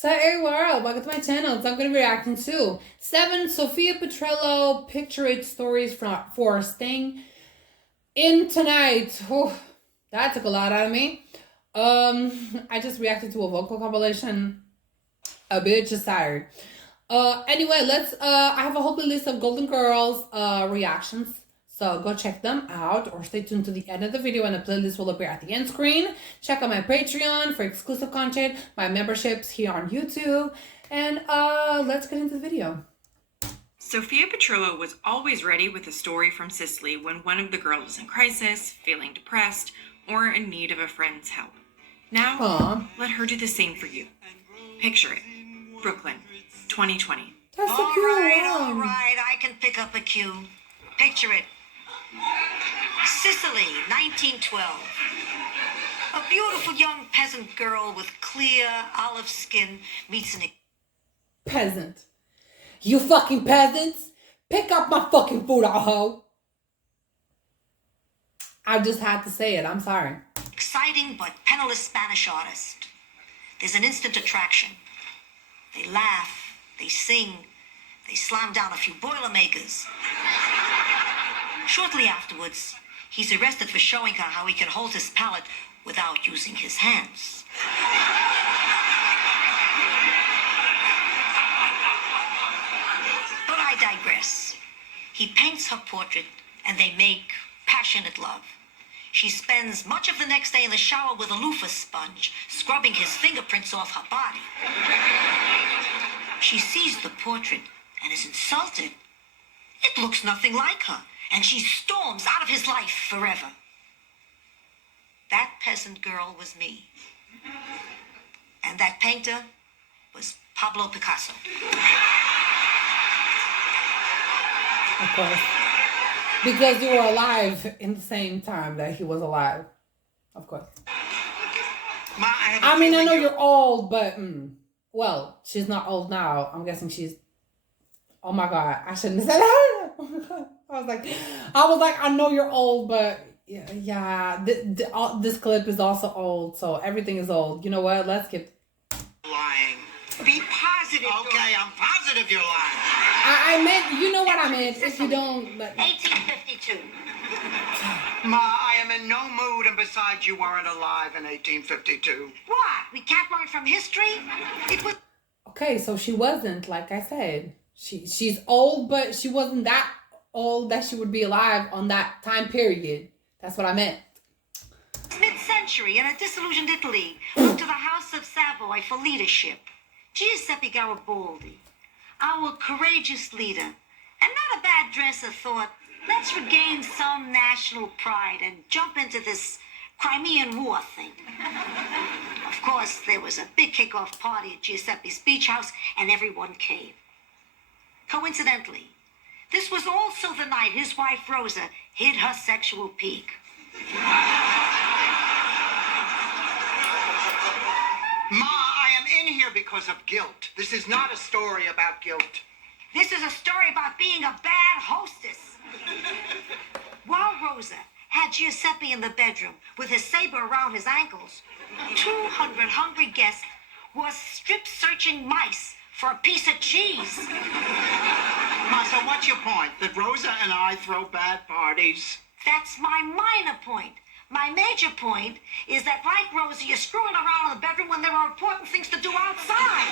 So hey world, welcome to my channel. So I'm going to be reacting to 7 Sophia Petrillo Picture It stories for staying in tonight. Oh, that took a lot out of me. I just reacted to a vocal compilation. A bitch is tired. Anyway, let's I have a whole list of Golden Girls reactions. So go check them out or stay tuned to the end of the video and the playlist will appear at the end screen. Check out my Patreon for exclusive content, my memberships here on YouTube, and let's get into the video. Sophia Petrillo was always ready with a story from Sicily when one of the girls is in crisis, feeling depressed, or in need of a friend's help. Now, let her do the same for you. Picture it. Brooklyn, 2020. That's so cute. All right, I can pick up a cue. Picture it. Sicily, 1912. A beautiful young peasant girl with clear olive skin meets an... Peasant. You fucking peasants! Pick up my fucking food, hoe! I just had to say it, I'm sorry. Exciting but penniless Spanish artist. There's an instant attraction. They laugh, they sing, they slam down a few Boilermakers. Shortly afterwards, he's arrested for showing her how he can hold his palette without using his hands. But I digress. He paints her portrait and they make passionate love. She spends much of the next day in the shower with a loofah sponge, scrubbing his fingerprints off her body. She sees the portrait and is insulted. It looks nothing like her, and she storms out of his life forever. That peasant girl was me. And that painter was Pablo Picasso. Of course. Because you were alive in the same time that he was alive. Of course. Ma, I mean, I know you're old, but... well, she's not old now. I'm guessing she's... Oh my God. I shouldn't have said that. Oh my God. I was like, I know you're old, but... Yeah. This clip is also old, so everything is old. You know what? Let's get... Lying. Be positive. Okay, I'm positive you're lying. I meant... You know what I meant. If you don't... 1852. Ma, I am in no mood, and besides, you weren't alive in 1852. What? We can't learn from history? It was... Okay, so she wasn't, like I said. She's old, but she wasn't that old that she would be alive on that time period. That's what I meant. Mid-century in a disillusioned Italy, moved to the House of Savoy for leadership. Giuseppe Garibaldi, our courageous leader, and not a bad dresser, thought, let's regain some national pride and jump into this Crimean War thing. Of course, there was a big kickoff party at Giuseppe's beach house, and everyone came. Coincidentally, this was also the night his wife Rosa hit her sexual peak. Ma, I am in here because of guilt. This is not a story about guilt. This is a story about being a bad hostess. While Rosa had Giuseppe in the bedroom with his saber around his ankles, 200 hungry guests were strip-searching mice for a piece of cheese. Ma, so what's your point? That Rosa and I throw bad parties? That's my minor point. My major point is that, like Rosa, you're screwing around in the bedroom when there are important things to do outside.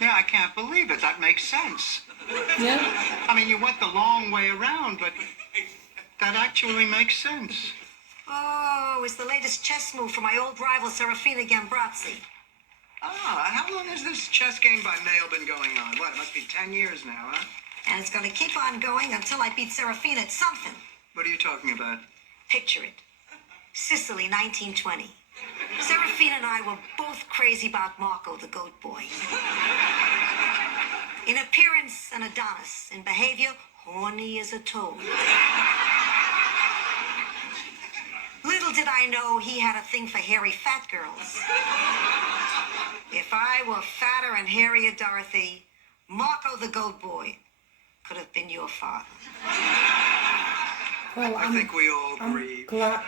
Yeah, I can't believe it. That makes sense. Yeah. I mean, you went the long way around, but that actually makes sense. Oh, it's the latest chess move from my old rival, Serafina Gambrazzi. Ah, how long has this chess game by mail been going on? What, it must be 10 years now, huh? And it's going to keep on going until I beat Serafina at something. What are you talking about? Picture it. Sicily, 1920. Serafina and I were both crazy about Marco, the goat boy. In appearance, an Adonis. In behavior, horny as a toad. Little did I know he had a thing for hairy fat girls. If I were fatter and hairier, Dorothy, Marco the goat boy could have been your father. Well, I think we all agree. glad.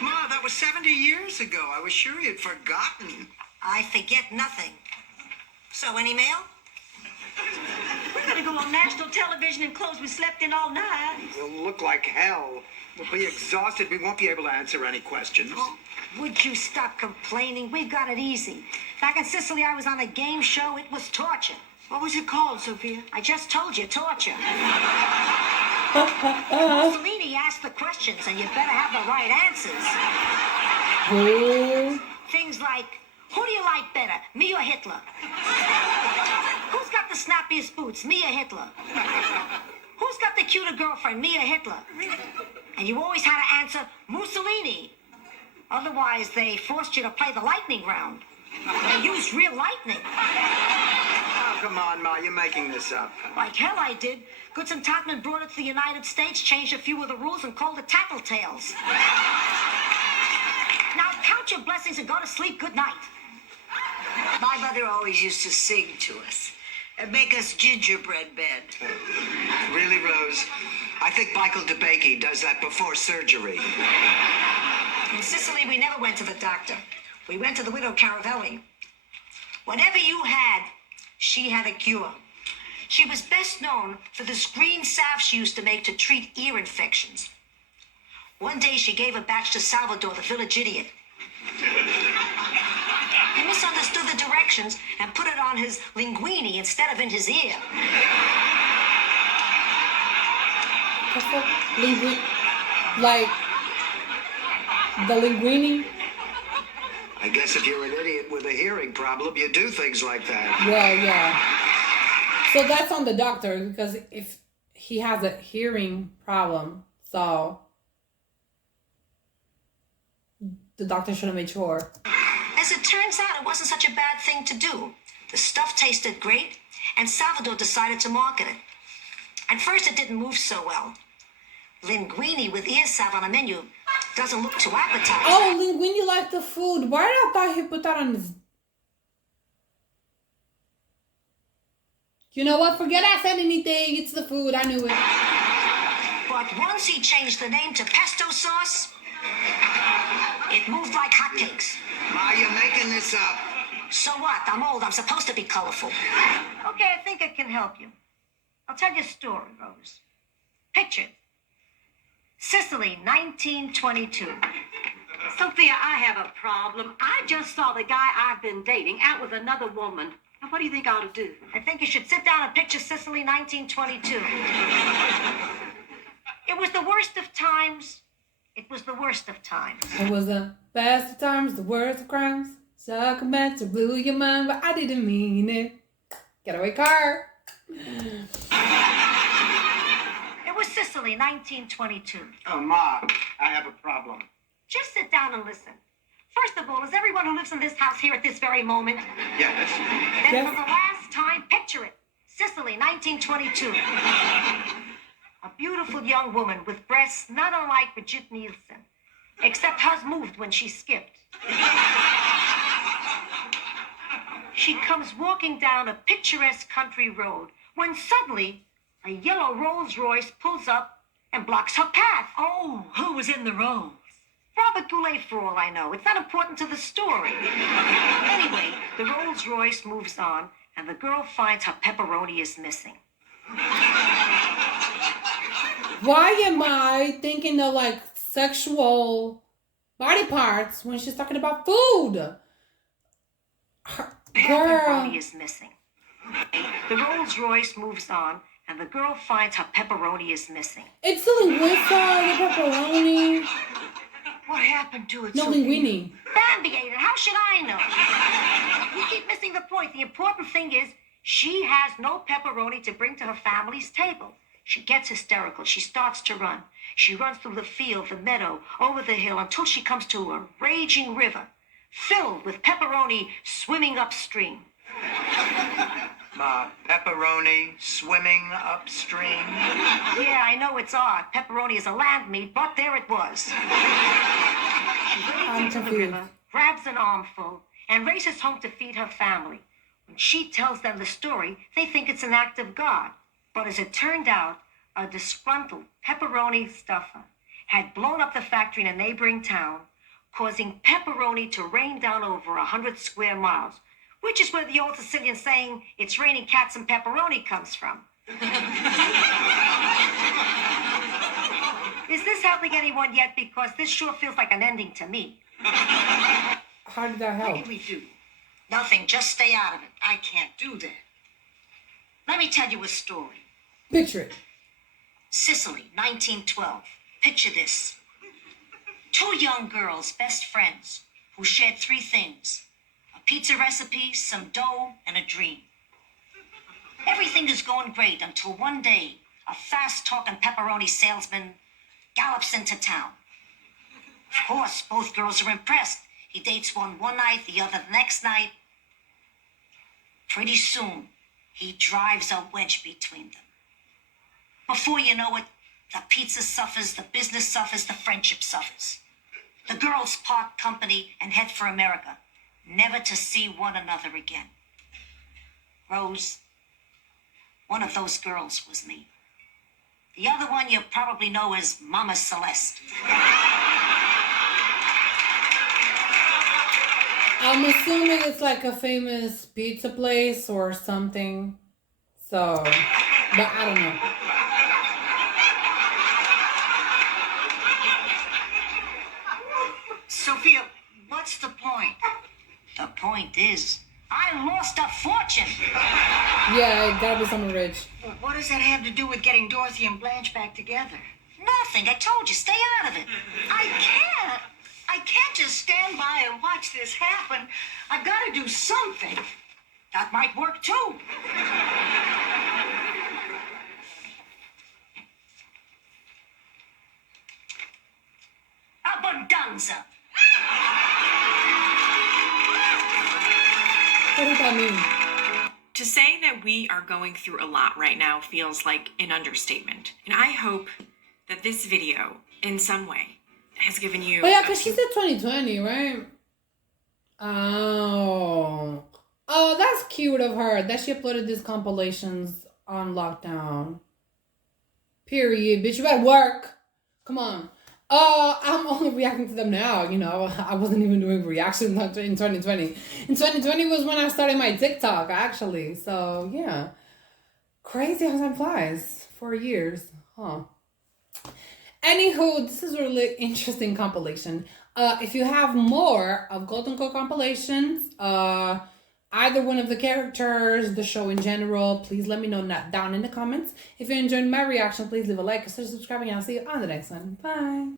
Ma, that was 70 years ago. I was sure he had forgotten. I forget nothing. So, any mail? We're gonna go on national television in clothes we slept in all night. We'll look like hell. We'll be exhausted. We won't be able to answer any questions. Oh, would you stop complaining? We've got it easy. Back in Sicily, I was on a game show. It was torture. What was it called, Sophia? I just told you, torture. Mussolini asked the questions, and you better have the right answers. Things like, who do you like better, me or Hitler? Who's got the snappiest boots, me or Hitler? Who's got the cuter girlfriend, me or Hitler? And you always had to answer Mussolini. Otherwise, they forced you to play the lightning round. They used real lightning. Oh, come on, Ma, you're making this up. Like hell I did. Goods and Totman brought it to the United States, changed a few of the rules, and called it Tattle Tales. Now count your blessings and go to sleep. Good night. My mother always used to sing to us and make us gingerbread men. Really, Rose? I think Michael DeBakey does that before surgery. In Sicily, we never went to the doctor. We went to the widow Caravelli. Whatever you had, she had a cure. She was best known for this green salve she used to make to treat ear infections. One day, she gave a batch to Salvador, the village idiot. He misunderstood the directions and put it on his linguini instead of in his ear. Like the linguini? I guess if you're an idiot with a hearing problem, you do things like that. Well, yeah. So that's on the doctor, because if he has a hearing problem, so the doctor should have made sure. As it turns out, it wasn't such a bad thing to do. The stuff tasted great, and Salvador decided to market it. At first, it didn't move so well. Linguini with ear salve on the menu doesn't look too appetizing. Oh, linguini like the food. Why did I thought he put that on his... You know what? Forget I said anything. It's the food. I knew it. But once he changed the name to pesto sauce, it moved like hotcakes. Ma, you're making this up. So what? I'm old. I'm supposed to be colorful. Okay, I think I can help you. I'll tell you a story, Rose. Picture it. Sicily, 1922. Sophia, I have a problem. I just saw the guy I've been dating out with another woman. Now, what do you think I ought to do? I think you should sit down and picture Sicily, 1922. It was the worst of times. It was the worst of times. It was the best of times, the worst of crimes. So meant to blew your mind, but I didn't mean it. Getaway car. It was Sicily, 1922. Oh, Ma, I have a problem. Just sit down and listen. First of all, is everyone who lives in this house here at this very moment? Yes. Then for the last time, picture it. Sicily, 1922. A beautiful young woman with breasts not unlike Brigitte Nielsen, except hers moved when she skipped. She comes walking down a picturesque country road when suddenly a yellow Rolls Royce pulls up and blocks her path. Oh, who was in the Rolls? Robert Goulet, for all I know. It's not important to the story. Anyway, the Rolls Royce moves on, and the girl finds her pepperoni is missing. Why am I thinking of like sexual body parts when she's talking about food? Pepperoni is missing. The Rolls Royce moves on, and the girl finds her pepperoni is missing. It's the linguini, the pepperoni. What happened to it? No, Sophia? linguini. Bambi ate it. How should I know? You keep missing the point. The important thing is she has no pepperoni to bring to her family's table. She gets hysterical. She starts to run. She runs through the field, the meadow, over the hill until she comes to a raging river filled with pepperoni swimming upstream. Ma, pepperoni swimming upstream. Yeah, I know it's odd. Pepperoni is a land meat, but there it was. She wades into the river, grabs an armful, and races home to feed her family. When she tells them the story, they think it's an act of God. But as it turned out, a disgruntled pepperoni stuffer had blown up the factory in a neighboring town, causing pepperoni to rain down over 100 square miles, which is where the old Sicilian saying, "It's raining cats and pepperoni," comes from. Is this helping anyone yet? Because this sure feels like an ending to me. How did that help? What can we do? Nothing, just stay out of it. I can't do that. Let me tell you a story. Picture it. Sicily, 1912. Picture this. Two young girls, best friends, who shared three things: a pizza recipe, some dough, and a dream. Everything is going great until one day, a fast-talking pepperoni salesman gallops into town. Of course, both girls are impressed. He dates one night, the other the next night. Pretty soon, he drives a wedge between them. Before you know it, the pizza suffers, the business suffers, the friendship suffers. The girls part company and head for America, never to see one another again. Rose, one of those girls was me. The other one you probably know as Mama Celeste. I'm assuming it's like a famous pizza place or something. So, but I don't know. Sophia, what's the point? The point is, I lost a fortune. Yeah, it gotta be someone rich. What does that have to do with getting Dorothy and Blanche back together? Nothing. I told you, stay out of it. I can't just stand by and watch this happen. I've got to do something. That might work too. Abundanza. What does that mean? To say that we are going through a lot right now feels like an understatement. And I hope that this video, in some way, has given you... Oh, yeah, because she said 2020, right? Oh, that's cute of her that she uploaded these compilations on lockdown. Period. Bitch, you better work. Come on. I'm only reacting to them now. You know, I wasn't even doing reactions in 2020. In 2020 was when I started my TikTok, actually. So, yeah. Crazy how time flies. 4 years. Huh. Anywho, this is a really interesting compilation. If you have more of Golden Co compilations, either one of the characters, the show in general, please let me know down in the comments. If you enjoyed my reaction, please leave a like, consider subscribing, and I'll see you on the next one. Bye.